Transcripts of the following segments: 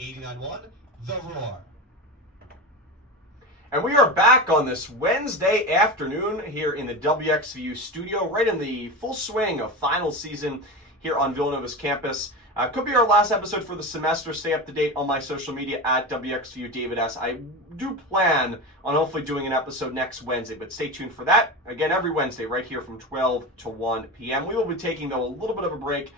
89.1 The Roar. And we are back on this Wednesday afternoon here in the WXVU studio, right in the full swing of final season here on Villanova's campus. Could be our last episode for the semester. Stay up to date on my social media at WXVU David S. I do plan on hopefully doing an episode next Wednesday, but stay tuned for that. Again, every Wednesday right here from 12 to 1 p.m. We will be taking, though, a little bit of a break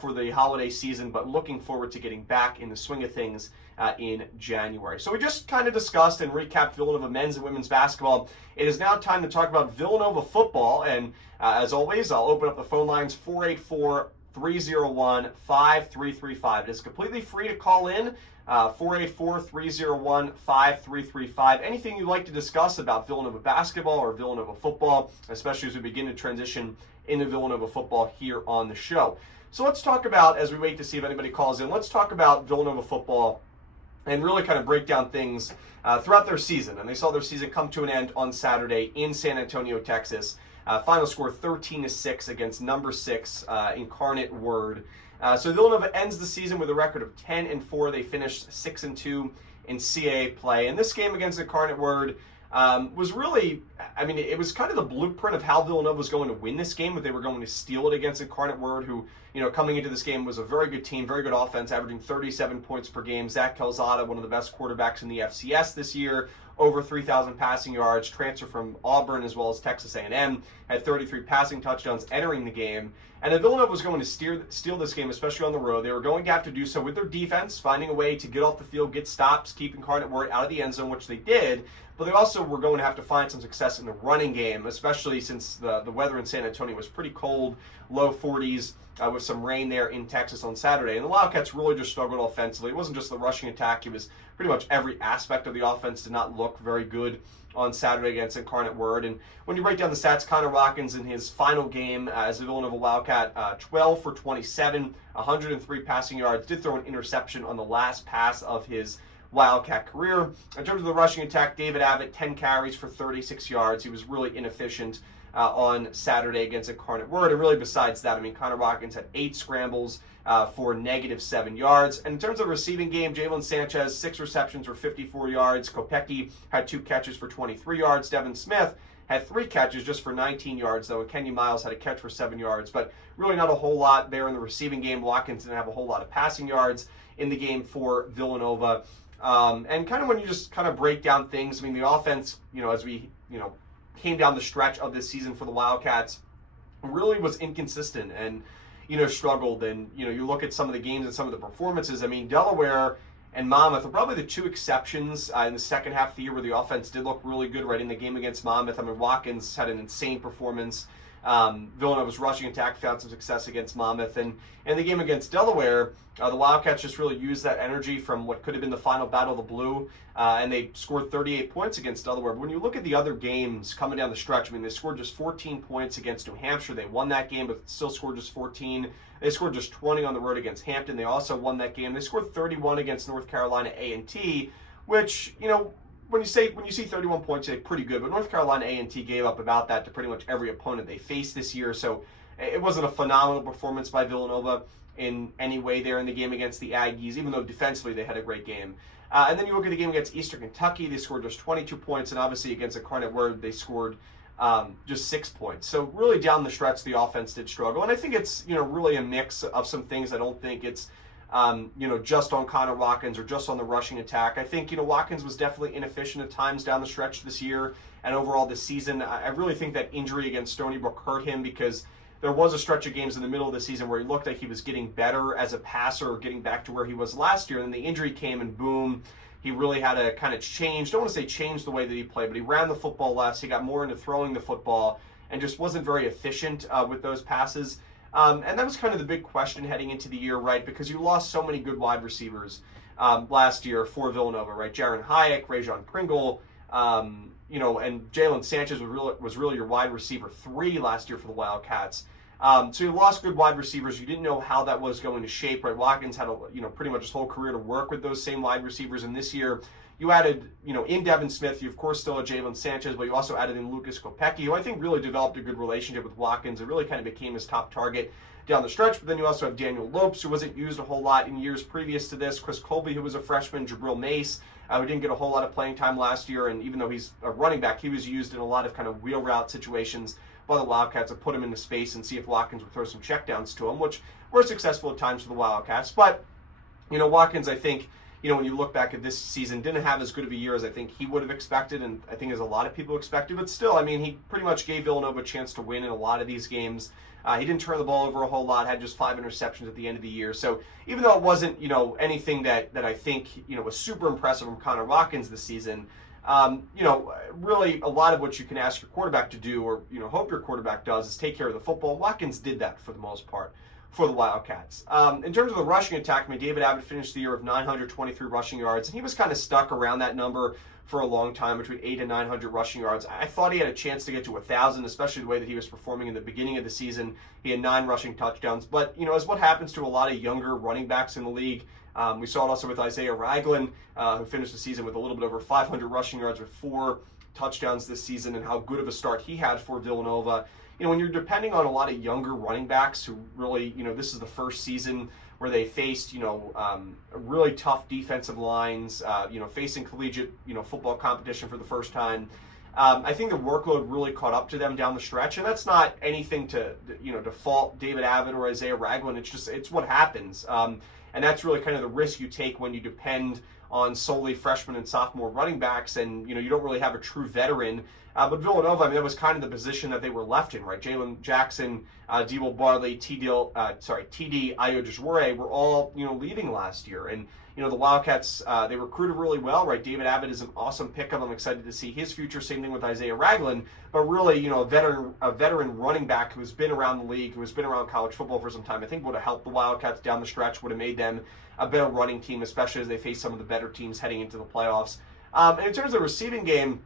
for the holiday season, but looking forward to getting back in the swing of things in January. So we just kind of discussed and recapped Villanova men's and women's basketball. It is now time to talk about Villanova football, and as always, I'll open up the phone lines 484-301-5335. It is completely free to call in, 484-301-5335. Anything you'd like to discuss about Villanova basketball or Villanova football, especially as we begin to transition into Villanova football here on the show. So let's talk about, as we wait to see if anybody calls in, let's talk about Villanova football and really kind of break down things throughout their season. And they saw their season come to an end on Saturday in San Antonio, Texas. Final score 13-6 against number 6 Incarnate Word. So Villanova ends the season with a record of 10-4. They finished 6-2 in CAA play. And this game against Incarnate Word was really, I mean, it was kind of the blueprint of how Villanova was going to win this game, but they were going to steal it against Incarnate Word, who, coming into this game was a very good team, very good offense, averaging 37 points per game. Zach Calzada, one of the best quarterbacks in the FCS this year, over 3,000 passing yards, transfer from Auburn as well as Texas A&M, had 33 passing touchdowns entering the game. And if Villanova was going to steal this game, especially on the road, they were going to have to do so with their defense, finding a way to get off the field, get stops, keep Incarnate Word out of the end zone, which they did. But they also were going to have to find some success in the running game, especially since the weather in San Antonio was pretty cold, low 40s, with some rain there in Texas on Saturday. And the Wildcats really just struggled offensively. It wasn't just the rushing attack. It was pretty much every aspect of the offense did not look very good on Saturday against Incarnate Word. And when you break down the stats, Connor Watkins in his final game as a Villanova Wildcat, 12 for 27, 103 passing yards, did throw an interception on the last pass of his Wildcat career. In terms of the rushing attack, David Abbott, 10 carries for 36 yards. He was really inefficient on Saturday against Incarnate Word. And really besides that, I mean, Connor Watkins had 8 scrambles for -7 yards. And in terms of receiving game, Jalen Sanchez, 6 receptions for 54 yards. Kopecky had 2 catches for 23 yards. Devin Smith had 3 catches just for 19 yards, though. And Kenyon Miles had a catch for 7 yards. But really not a whole lot there in the receiving game. Watkins didn't have a whole lot of passing yards in the game for Villanova. And kind of when you just kind of break down things, I mean, the offense, as we, came down the stretch of this season for the Wildcats, really was inconsistent and, struggled. And, you look at some of the games and some of the performances. I mean, Delaware and Monmouth are probably the 2 exceptions in the second half of the year where the offense did look really good right in the game against Monmouth. I mean, Watkins had an insane performance. Villanova's rushing attack found some success against Monmouth. And in the game against Delaware, the Wildcats just really used that energy from what could have been the final battle of the blue, and they scored 38 points against Delaware. But when you look at the other games coming down the stretch, I mean, they scored just 14 points against New Hampshire. They won that game, but still scored just 14. They scored just 20 on the road against Hampton. They also won that game. They scored 31 against North Carolina A&T, which, when you see 31 points, it's pretty good, but North Carolina A&T gave up about that to pretty much every opponent they faced this year, so it wasn't a phenomenal performance by Villanova in any way there in the game against the Aggies, even though defensively they had a great game. And then you look at the game against Eastern Kentucky, they scored just 22 points, and obviously against Incarnate Word, they scored just 6 points. So really down the stretch, the offense did struggle, and I think it's, really a mix of some things. I don't think it's just on Connor Watkins or just on the rushing attack. I think, Watkins was definitely inefficient at times down the stretch this year and overall this season. I really think that injury against Stony Brook hurt him because there was a stretch of games in the middle of the season where he looked like he was getting better as a passer or getting back to where he was last year. And then the injury came and boom, he really had to kind of change. Don't want to say change the way that he played, but he ran the football less. He got more into throwing the football and just wasn't very efficient with those passes. And that was kind of the big question heading into the year, right? Because you lost so many good wide receivers last year for Villanova, right? Jaron Hayek, Rajon Pringle, and Jalen Sanchez was really your wide receiver 3 last year for the Wildcats. So you lost good wide receivers. You didn't know how that was going to shape, right? Watkins had pretty much his whole career to work with those same wide receivers, and this year you added, in Devin Smith, you of course still had Jalen Sanchez, but you also added in Lucas Kopecky, who I think really developed a good relationship with Watkins and really kind of became his top target. down the stretch. But then you also have Daniel Lopes, who wasn't used a whole lot in years previous to this. Chris Colby, who was a freshman. Jabril Mace, who didn't get a whole lot of playing time last year. And even though he's a running back, he was used in a lot of kind of wheel route situations by the Wildcats to put him into space and see if Watkins would throw some checkdowns to him, which were successful at times for the Wildcats. But, Watkins, I think, when you look back at this season, didn't have as good of a year as I think he would have expected, and I think as a lot of people expected. But still, he pretty much gave Villanova a chance to win in a lot of these games. He didn't turn the ball over a whole lot, had just 5 interceptions at the end of the year. So even though it wasn't, anything that I think, was super impressive from Connor Watkins this season, really a lot of what you can ask your quarterback to do, or, hope your quarterback does, is take care of the football. Watkins did that for the most part for the Wildcats. In terms of the rushing attack, David Abbott finished the year of 923 rushing yards, and he was kind of stuck around that number for a long time, between 800 and 900 rushing yards. I thought he had a chance to get to 1,000, especially the way that he was performing in the beginning of the season. He had 9 rushing touchdowns, but, as what happens to a lot of younger running backs in the league, we saw it also with Isaiah Ragland, who finished the season with a little bit over 500 rushing yards with 4 touchdowns this season, and how good of a start he had for Villanova. When you're depending on a lot of younger running backs who really, this is the first season where they faced, really tough defensive lines, facing collegiate, football competition for the first time. I think the workload really caught up to them down the stretch, and that's not anything to, fault David Abbott or Isaiah Ragland. It's what happens. And that's really kind of the risk you take when you depend on solely freshman and sophomore running backs, and you don't really have a true veteran. But Villanova, that was kind of the position that they were left in, right? Jalen Jackson, Debo Barley, TD Ayodijwere were all leaving last year, and the Wildcats, they recruited really well, right? David Abbott is an awesome pickup. I'm excited to see his future. Same thing with Isaiah Ragland, but really, a veteran running back who's been around the league, who's been around college football for some time, I think would have helped the Wildcats down the stretch, would have made them a better running team, especially as they face some of the better teams heading into the playoffs. And in terms of the receiving game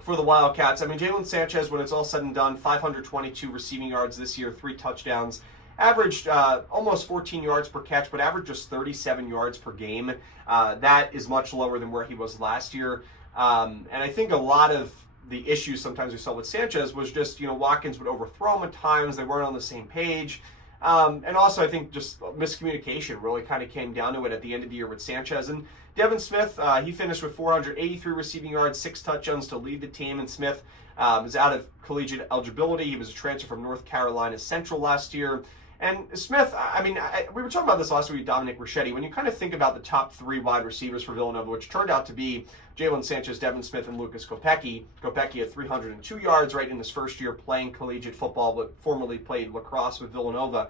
for the Wildcats, Jalen Sanchez, when it's all said and done, 522 receiving yards this year, 3 touchdowns, averaged almost 14 yards per catch, but averaged just 37 yards per game. That is much lower than where he was last year. And I think a lot of the issues sometimes we saw with Sanchez was just, Watkins would overthrow him at times. They weren't on the same page. And also, I think just miscommunication really kind of came down to it at the end of the year with Sanchez. And Devin Smith, he finished with 483 receiving yards, 6 touchdowns to lead the team. And Smith was out of collegiate eligibility. He was a transfer from North Carolina Central last year. And Smith, we were talking about this last week with Dominic Ricchetti. When you kind of think about the top 3 wide receivers for Villanova, which turned out to be Jalen Sanchez, Devin Smith, and Lucas Kopecky. Kopecky had 302 yards right in his first year playing collegiate football, but formerly played lacrosse with Villanova.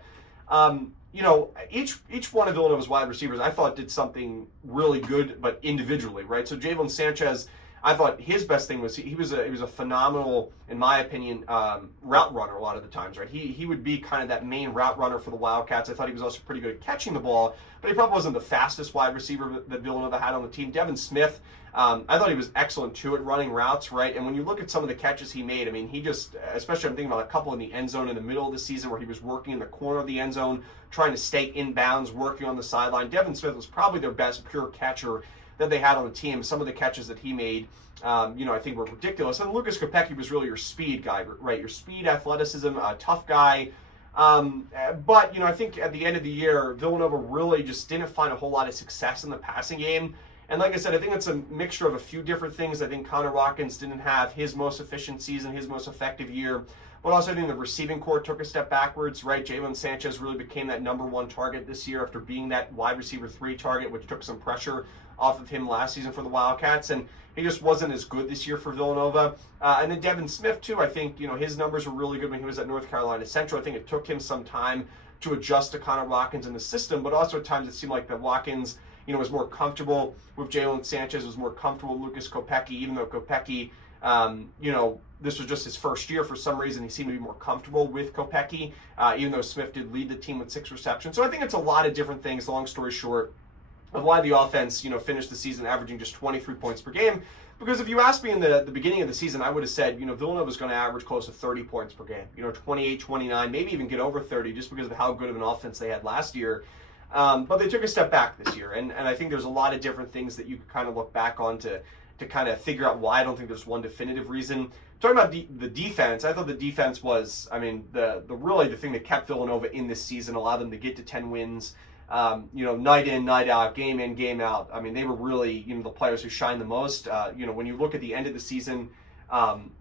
Each one of Villanova's wide receivers, I thought, did something really good, but individually, right? So Jalen Sanchez, I thought his best thing was he was a phenomenal, in my opinion, route runner a lot of the times, right? He would be kind of that main route runner for the Wildcats. I thought he was also pretty good at catching the ball, but he probably wasn't the fastest wide receiver that Villanova had on the team. Devin Smith, I thought he was excellent too at running routes, right? And when you look at some of the catches he made, he just, especially I'm thinking about a couple in the end zone in the middle of the season where he was working in the corner of the end zone, trying to stay inbounds, working on the sideline. Devin Smith was probably their best pure catcher that they had on the team. Some of the catches that he made, I think were ridiculous. And Lucas Kopecky was really your speed guy, right? Your speed, athleticism, tough guy. But, I think at the end of the year, Villanova really just didn't find a whole lot of success in the passing game. And like I said, I think it's a mixture of a few different things. I think Connor Watkins didn't have his most efficient season, his most effective year. But also I think the receiving core took a step backwards, right? Jalen Sanchez really became that number 1 target this year after being that wide receiver 3 target, which took some pressure off of him last season for the Wildcats. And he just wasn't as good this year for Villanova. And then Devin Smith, too, I think, his numbers were really good when he was at North Carolina Central. I think it took him some time to adjust to Connor Watkins in the system, but also at times it seemed like that Watkins, was more comfortable with Jalen Sanchez, was more comfortable with Lucas Kopecky, even though Kopecky, this was just his first year. For some reason, he seemed to be more comfortable with Kopecky, even though Smith did lead the team with 6 receptions. So I think it's a lot of different things, long story short, of why the offense, finished the season averaging just 23 points per game. Because if you asked me in the beginning of the season, I would have said, Villanova was going to average close to 30 points per game, 28, 29, maybe even get over 30 just because of how good of an offense they had last year. But they took a step back this year, and I think there's a lot of different things that you could kind of look back on to to kind of figure out why. I don't think there's one definitive reason. Talking about the defense, I thought the defense was, I mean, the really the thing that kept Villanova in this season, allowed them to get to 10 wins, night in, night out, game in, game out. I mean, they were really, the players who shined the most. When you look at the end of the season,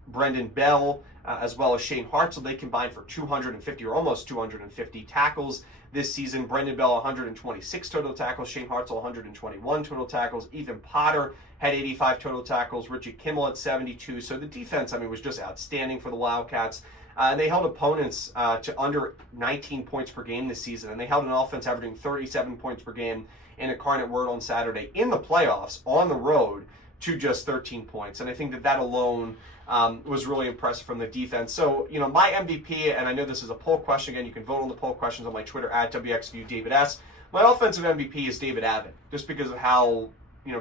Brendan Bell, as well as Shane Hartzell, they combined for 250 or almost 250 tackles this season. Brendan Bell, 126 total tackles. Shane Hartzell, 121 total tackles. Ethan Potter had 85 total tackles. Richie Kimmel had 72. So the defense, was just outstanding for the Wildcats. And they held opponents to under 19 points per game this season. And they held an offense averaging 37 points per game in Incarnate Word on Saturday in the playoffs on the road to just 13 points. And I think that alone was really impressive from the defense. So, my MVP, and I know this is a poll question. Again, you can vote on the poll questions on my Twitter at WXVU David S. My offensive MVP is David Abbott, just because of how,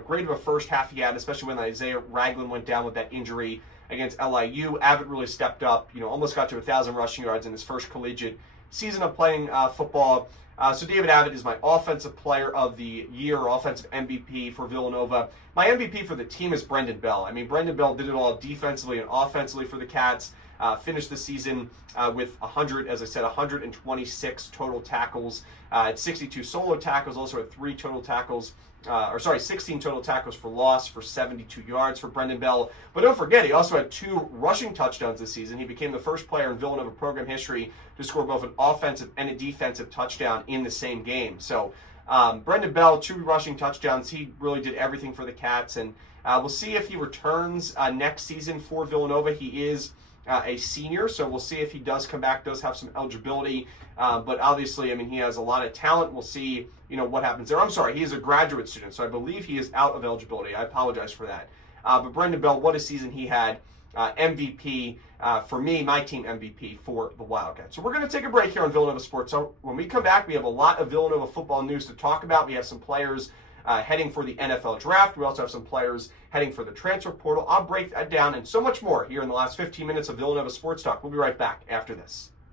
great of a first half he had, especially when Isaiah Ragland went down with that injury against LIU. Abbott really stepped up, almost got to 1,000 rushing yards in his first collegiate season of playing football. So David Abbott is my offensive player of the year, or offensive MVP for Villanova. My MVP for the team is Brendan Bell. Brendan Bell did it all defensively and offensively for the Cats. Finished the season with 126 total tackles, at 62 solo tackles, also had 16 total tackles for loss for 72 yards for Brendan Bell. But don't forget, he also had 2 rushing touchdowns this season. He became the first player in Villanova program history to score both an offensive and a defensive touchdown in the same game. So Brendan Bell, 2 rushing touchdowns. He really did everything for the Cats, and we'll see if he returns next season for Villanova. He is a senior, so we'll see if he does come back, does have some eligibility, but obviously, he has a lot of talent. We'll see, what happens there. I'm sorry, he is a graduate student, so I believe he is out of eligibility. I apologize for that. But Brendan Bell, what a season he had. MVP for me, my team MVP for the Wildcats. So we're going to take a break here on Villanova Sports. So when we come back, we have a lot of Villanova football news to talk about. We have some players heading for the NFL draft. We also have some players heading for the transfer portal. I'll break that down and so much more here in the last 15 minutes of Villanova Sports Talk. We'll be right back after this.